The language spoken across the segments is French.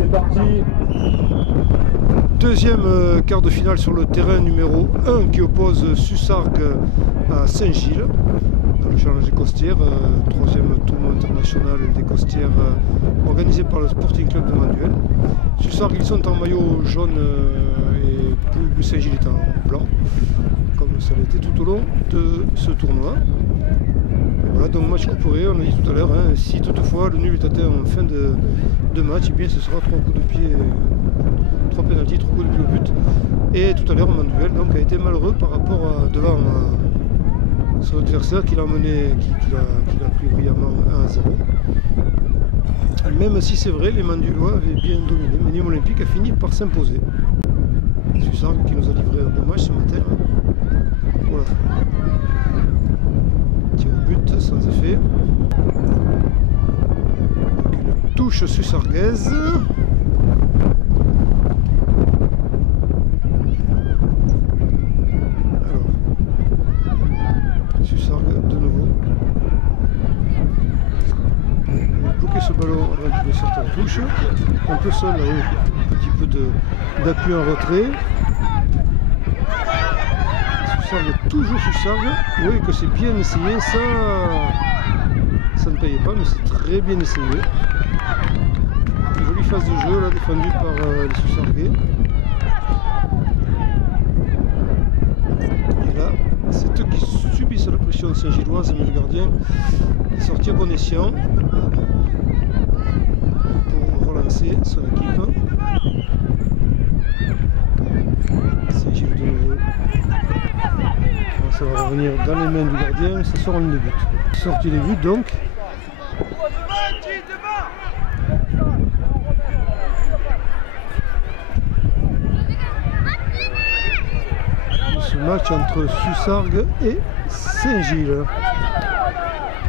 c'est parti. Deuxième quart de finale sur le terrain numéro 1 qui oppose Sussargues à Saint-Gilles dans le challenge des Costières, troisième tournoi international des Costières organisé par le Sporting Club de Manduel. Sussargues, ils sont en maillot jaune et Saint-Gilles est en blanc, comme ça l'a été tout au long de ce tournoi. Voilà, donc match couperé, on a dit tout à l'heure, hein, si toutefois le nul est atteint en fin de match, et bien ce sera 3 coups de pied, 3 pénaltys, 3 coups de pied au but. Et tout à l'heure Manduel donc, a été malheureux par rapport à devant son adversaire qu'il a mené, qu'il a pris brillamment 1-0. Même si c'est vrai, les Manduelois avaient bien dominé, mais Nîmes Olympique a fini par s'imposer. Sussargues qui nous a livré un bon match ce matin. Voilà. Tir au but sans effet. Donc une touche sussarguaise. Alors, Sussargues de nouveau. On va bloquer ce ballon avant qu'il ne sorte en touche. Un peu seul là, oui. Un petit peu d'appui en retrait. Toujours Sussargues, oui que c'est bien essayé, ça ne payait pas mais c'est très bien essayé. Une jolie phase de jeu là défendue par les Sussarguais. Et là c'est eux qui subissent la pression saint-gilloise, mais le gardien est sorti à bon escient pour relancer son équipe. Saint-Gilles de nouveau. Ça va revenir dans les mains du gardien, ça sort en ligne de but. Sortie des buts donc. Ce match entre Sussargues et Saint-Gilles.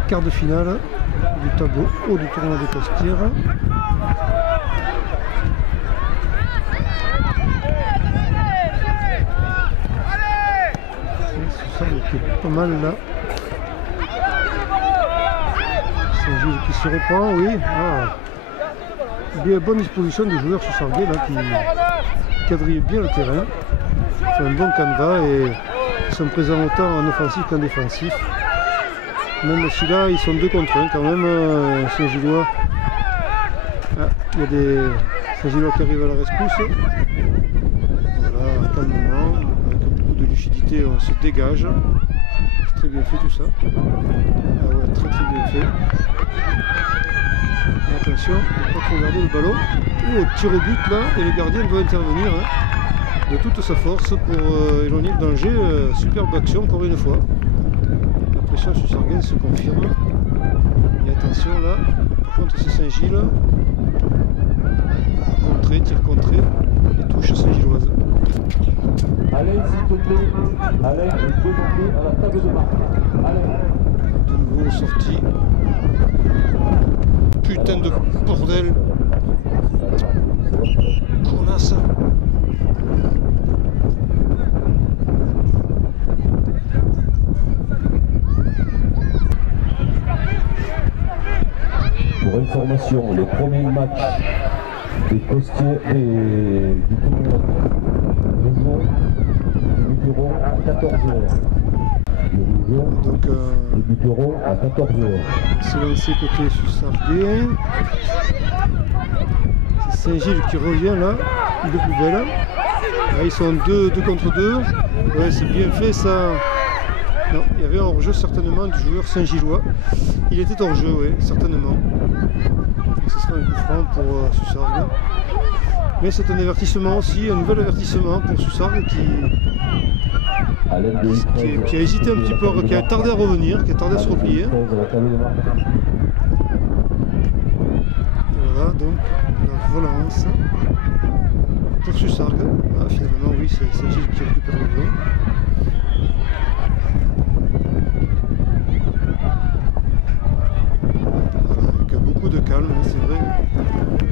Quart de finale du tableau haut du tournoi des Costières. Qui est pas mal là. Saint-Gilles qui se reprend, oui. Ah. Bien bonne disposition des joueurs sussarguais là qui quadrillent bien le terrain. C'est un bon canevas et ils sont présents autant en offensif qu'en défensif. Même si là ils sont 2 contre 1 quand même, Saint-Gillois. Ah, il y a des Saint-Gillois qui arrivent à la rescousse. Voilà, calmement, avec beaucoup de lucidité, on se dégage. Très bien fait tout ça. Ah ouais, très bien fait. Et attention, il ne faut pas trop regarder le ballon. Oh, tir au but là, et le gardien doit intervenir hein, de toute sa force pour éloigner le danger. Superbe action encore une fois. La pression sussarguaise se confirme. Et attention là, par contre c'est Saint-Gilles. Contré, tir contré, et touche Saint-Gilloise. Allez, s'il te plaît. Allez, il peut monter à la table de marque. Allez. De nouveau sorti. Putain de bordel. Connasse. Pour information, les premiers matchs des Costières et du tournoi débuteront à 14h. Donc débuteront à 14h. c'est lancé côté Sussarguais. C'est Saint-Gilles qui revient là, de poubelle. Là, ils sont 2 contre 2. Ouais, c'est bien fait ça. Non, il y avait un hors-jeu certainement du joueur Saint-Gillois. Il était hors-jeu, oui, certainement. Donc ce sera un coup franc pour Sussargues. Mais c'est un avertissement aussi, un nouvel avertissement pour Sussargues qui a hésité un petit peu, qui a tardé à revenir, qui a tardé à se replier. Et voilà donc la relance pour Sussargues. Ah, finalement oui, c'est Saint-Gilles qui récupère le ballon. Avec beaucoup de calme, hein, c'est vrai.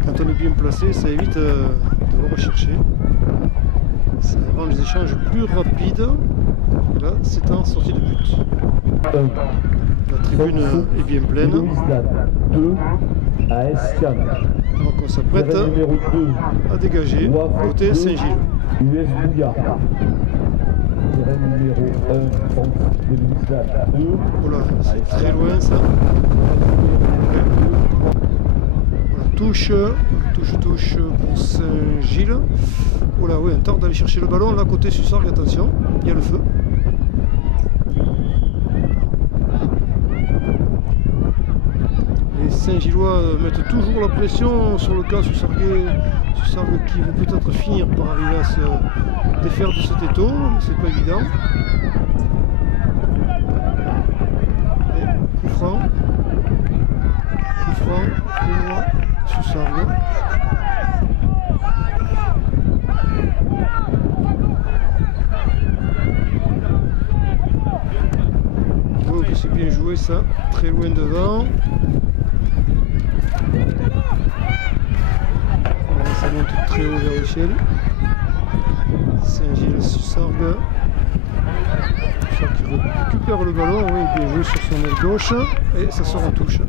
Quand on est bien placé, ça évite de le rechercher. Ça rend les échanges plus rapides. Et là, c'est en sortie de but. La tribune est bien pleine. 2 à Escan. Donc on s'apprête Terrain numéro 2. à dégager côté Saint-Gilles. US Bouillard. Terrain numéro 1, France de l'Islam 2. Voilà, c'est très loin ça. Voilà, touche pour Saint-Gilles. Voilà, oui, on tente d'aller chercher le ballon. Là, côté Sussargues, attention, il y a le feu. Les Saint-Gillois mettent toujours la pression sur le camp Sussargues qui vont peut-être finir par arriver à se défaire de cet étau, mais c'est pas évident. Et coup franc pour Sussargues. Oh, c'est bien joué ça, très loin devant. Ça monte très haut vers le ciel. Saint-Gilles, Sussargues. Qui récupère le ballon, oui, bien joué sur son aile gauche. Et ça sort en touche.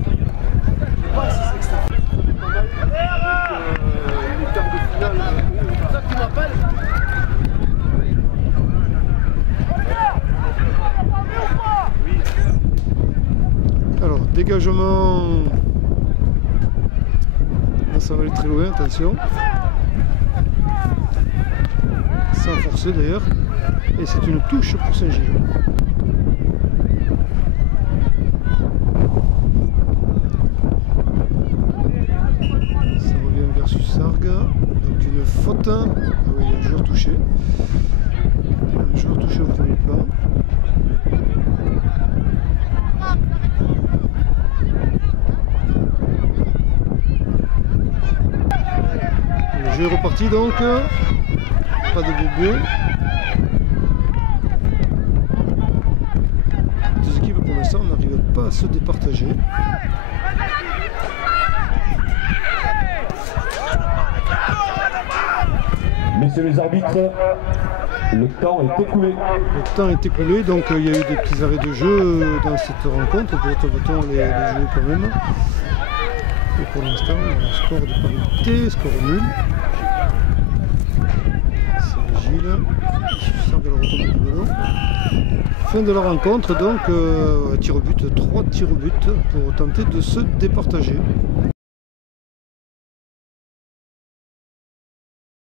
Alors, dégagement. Là, ça va aller très loin, attention. Sans forcer d'ailleurs. Et c'est une touche pour Saint-Gilles. Ça revient vers Sussargues. Donc une faute. Ah oui, il y a un joueur touché. Un joueur touché au premier plan. Le jeu est reparti donc. Pas de bobo. Les deux équipes pour l'instant n'arrivent pas à se départager. Messieurs les arbitres, le temps est écoulé. Le temps est écoulé, donc il y a eu des petits arrêts de jeu dans cette rencontre. Peut-être va-t-on les jouer quand même. Et pour l'instant, un score de parité, score nul. Saint-Gilles, Sussargues le retour du ballon. Fin de la rencontre, donc tir au but, 3 tirs au but pour tenter de se départager.